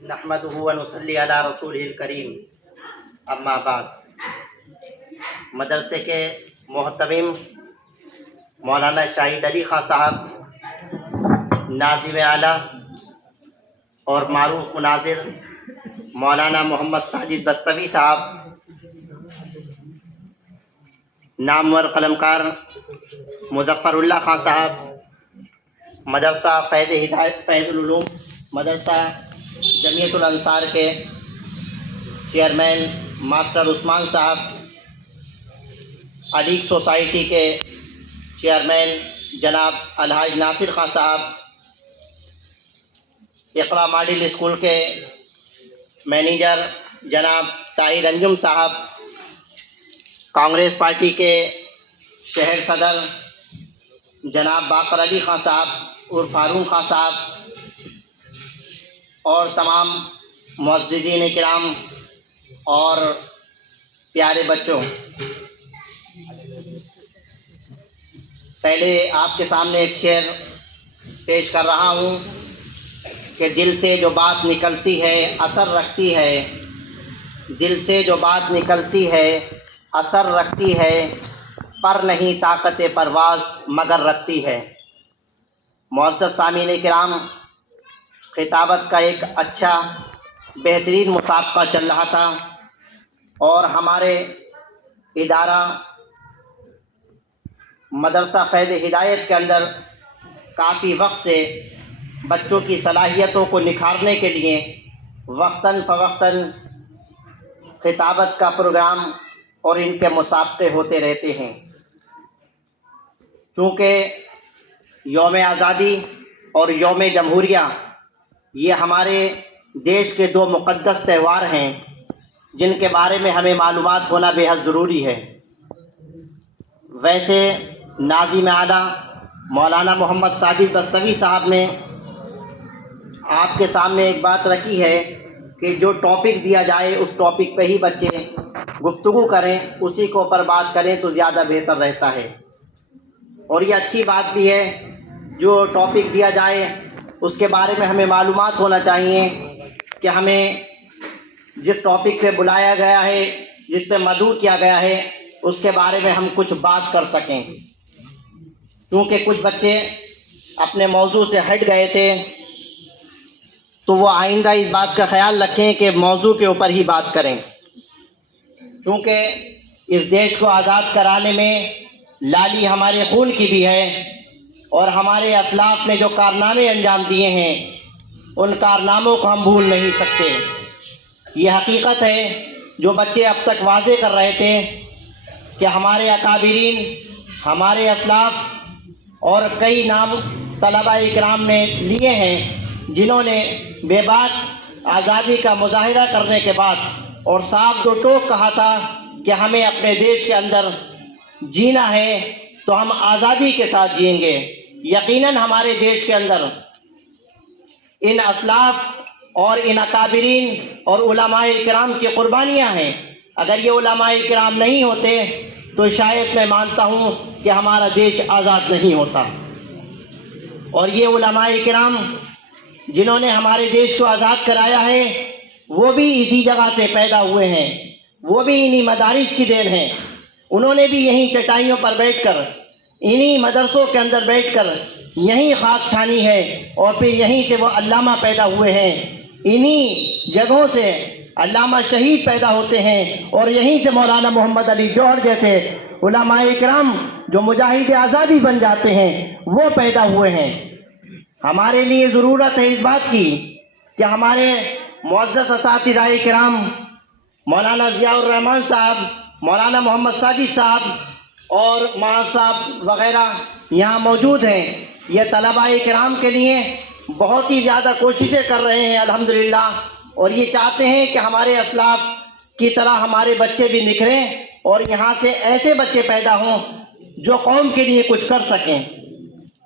نحمده ونصلی علی رسولہ الکریم، اما بعد۔ مدرسے کے محتمم مولانا شاہد علی خان صاحب، ناظم اعلیٰ اور معروف مناظر مولانا محمد ساجد بستوی صاحب، نامور قلمکار مظفر اللہ خان صاحب، مدرسہ فیض العلوم مدرسہ جمیعت الانصار کے چیئرمین ماسٹر عثمان صاحب، علیق سوسائٹی کے چیئرمین جناب الحاج ناصر خان صاحب، اقرا ماڈل اسکول کے مینیجر جناب طاہر انجم صاحب، کانگریس پارٹی کے شہر صدر جناب باقر علی خان صاحب اور فاروق خان صاحب، اور تمام معززین کرام اور پیارے بچوں، پہلے آپ کے سامنے ایک شعر پیش کر رہا ہوں کہ دل سے جو بات نکلتی ہے اثر رکھتی ہے، دل سے جو بات نکلتی ہے اثر رکھتی ہے، پر نہیں طاقت پرواز مگر رکھتی ہے۔ معزز سامعین کرام، خطابت کا ایک اچھا بہترین مسابقہ چل رہا تھا اور ہمارے ادارہ مدرسہ فیض ہدایت کے اندر کافی وقت سے بچوں کی صلاحیتوں کو نکھارنے کے لیے وقتاً فوقتاً خطابت کا پروگرام اور ان کے مسابقے ہوتے رہتے ہیں۔ چونکہ یوم آزادی اور یوم جمہوریہ یہ ہمارے دیش کے دو مقدس تہوار ہیں جن کے بارے میں ہمیں معلومات ہونا بے حد ضروری ہے۔ ویسے ناظم اعلیٰ مولانا محمد ساجد بستوی صاحب نے آپ کے سامنے ایک بات رکھی ہے کہ جو ٹاپک دیا جائے اس ٹاپک پہ ہی بچے گفتگو کریں، اسی کے اوپر بات کریں تو زیادہ بہتر رہتا ہے۔ اور یہ اچھی بات بھی ہے، جو ٹاپک دیا جائے اس کے بارے میں ہمیں معلومات ہونا چاہیے کہ ہمیں جس ٹاپک پہ بلایا گیا ہے، جس پہ مدعو کیا گیا ہے، اس کے بارے میں ہم کچھ بات کر سکیں۔ کیونکہ کچھ بچے اپنے موضوع سے ہٹ گئے تھے تو وہ آئندہ اس بات کا خیال رکھیں کہ موضوع کے اوپر ہی بات کریں۔ چونکہ اس دیش کو آزاد کرانے میں لالی ہمارے خون کی بھی ہے اور ہمارے اسلاف نے جو کارنامے انجام دیے ہیں ان کارناموں کو ہم بھول نہیں سکتے۔ یہ حقیقت ہے جو بچے اب تک واضح کر رہے تھے کہ ہمارے اکابرین، ہمارے اسلاف اور کئی نام طلباء اکرام نے لیے ہیں جنہوں نے بے باک آزادی کا مظاہرہ کرنے کے بعد اور صاف دو ٹوک کہا تھا کہ ہمیں اپنے دیش کے اندر جینا ہے تو ہم آزادی کے ساتھ جئیں گے۔ یقیناً ہمارے دیش کے اندر ان اسلاف اور ان اکابرین اور علماء کرام کی قربانیاں ہیں۔ اگر یہ علماء کرام نہیں ہوتے تو شاید میں مانتا ہوں کہ ہمارا دیش آزاد نہیں ہوتا۔ اور یہ علماء کرام جنہوں نے ہمارے دیش کو آزاد کرایا ہے وہ بھی اسی جگہ سے پیدا ہوئے ہیں، وہ بھی انہی مدارس کی دین ہیں۔ انہوں نے بھی یہیں چٹائیوں پر بیٹھ کر، انہی مدرسوں کے اندر بیٹھ کر یہیں خاک چھانی ہے اور پھر یہیں سے وہ علامہ پیدا ہوئے ہیں۔ انہی جگہوں سے علامہ شہید پیدا ہوتے ہیں اور یہیں سے مولانا محمد علی جوہر جیسے علماء کرام جو مجاہد آزادی بن جاتے ہیں وہ پیدا ہوئے ہیں۔ ہمارے لیے ضرورت ہے اس بات کی کہ ہمارے معزز اساتذہ کرام مولانا ضیاء الرحمن صاحب، مولانا محمد ساجد صاحب اور معاذ صاحب وغیرہ یہاں موجود ہیں۔ یہ طلباء کرام کے لیے بہت ہی زیادہ کوششیں کر رہے ہیں الحمدللہ، اور یہ چاہتے ہیں کہ ہمارے اسلاف کی طرح ہمارے بچے بھی نکھریں اور یہاں سے ایسے بچے پیدا ہوں جو قوم کے لیے کچھ کر سکیں۔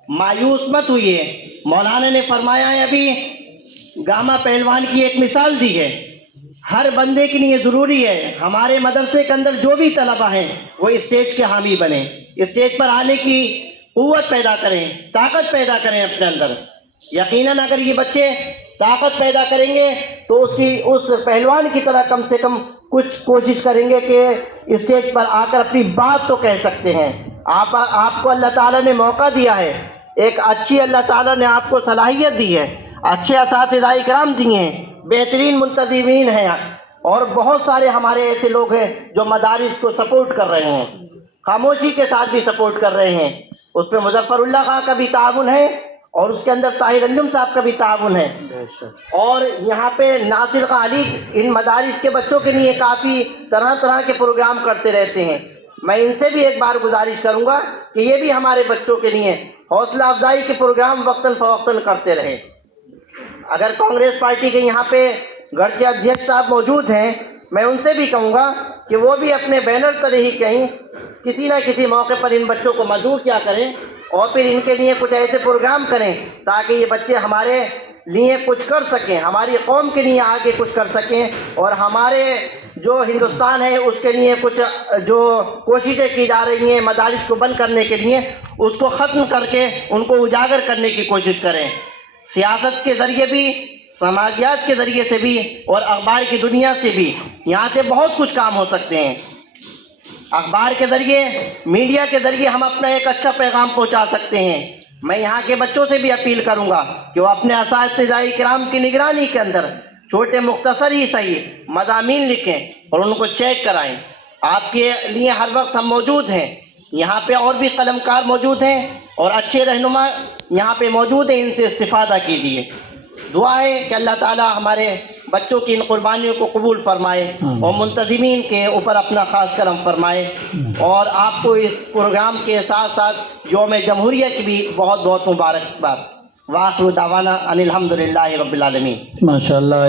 مایوس مت ہوئیے، مولانا نے فرمایا ہے، ابھی گاما پہلوان کی ایک مثال دی ہے، ہر بندے کے لیے ضروری ہے ہمارے مدرسے کے اندر جو بھی طلبہ ہیں وہ اسٹیج کے حامی بنیں، اسٹیج پر آنے کی قوت پیدا کریں، طاقت پیدا کریں اپنے اندر۔ یقیناً اگر یہ بچے طاقت پیدا کریں گے تو اس پہلوان کی طرح کم سے کم کچھ کوشش کریں گے کہ اسٹیج پر آ کر اپنی بات تو کہہ سکتے ہیں. آپ کو اللہ تعالیٰ نے موقع دیا ہے, ایک اچھی اللہ تعالیٰ نے آپ کو صلاحیت دی ہے, اچھے اساتذہ کرام دیے ہیں, بہترین منتظمین ہیں, اور بہت سارے ہمارے ایسے لوگ ہیں جو مدارس کو سپورٹ کر رہے ہیں, خاموشی کے ساتھ بھی سپورٹ کر رہے ہیں. اس پہ مظفر اللہ خان کا بھی تعاون ہے, اور اس کے اندر طاہر انجم صاحب کا بھی تعاون ہے, اور یہاں پہ ناصر خان علی ان مدارس کے بچوں کے لیے کافی طرح طرح کے پروگرام کرتے رہتے ہیں. میں ان سے بھی ایک بار گزارش کروں گا کہ یہ بھی ہمارے بچوں کے لیے حوصلہ افزائی کے پروگرام وقتاً فوقتاً کرتے رہے. اگر کانگریس پارٹی کے یہاں پہ گھر ادھیکش صاحب موجود ہیں, میں ان سے بھی کہوں گا کہ وہ بھی اپنے بینر پر ہی کہیں کسی نہ کسی موقع پر ان بچوں کو مدعو کیا کریں, اور پھر ان کے لیے کچھ ایسے پروگرام کریں تاکہ یہ بچے ہمارے لیے کچھ کر سکیں, ہماری قوم کے لیے آگے کچھ کر سکیں, اور ہمارے جو ہندوستان ہے اس کے لیے کچھ جو کوششیں کی جا رہی ہیں مدارس کو بند کرنے کے لیے, اس کو ختم کر کے ان کو اجاگر کرنے کی کوشش کریں. سیاست کے ذریعے بھی, سماجیات کے ذریعے سے بھی, اور اخبار کی دنیا سے بھی یہاں سے بہت کچھ کام ہو سکتے ہیں. اخبار کے ذریعے, میڈیا کے ذریعے ہم اپنا ایک اچھا پیغام پہنچا سکتے ہیں. میں یہاں کے بچوں سے بھی اپیل کروں گا کہ وہ اپنے اساتذہ کرام کی نگرانی کے اندر چھوٹے مختصر ہی صحیح مضامین لکھیں اور ان کو چیک کرائیں. آپ کے لیے ہر وقت ہم موجود ہیں. یہاں پہ اور بھی قلم کار موجود ہیں اور اچھے رہنما یہاں پہ موجود ہیں, ان سے استفادہ کیجیے. دعا ہے کہ اللہ تعالی ہمارے بچوں کی ان قربانیوں کو قبول فرمائے اور منتظمین کے اوپر اپنا خاص کرم فرمائے, اور آپ کو اس پروگرام کے ساتھ ساتھ یوم جمہوریہ کی بھی بہت بہت مبارکباد. وآخر دعوانا ان الحمدللہ رب العالمین. ماشاء اللہ.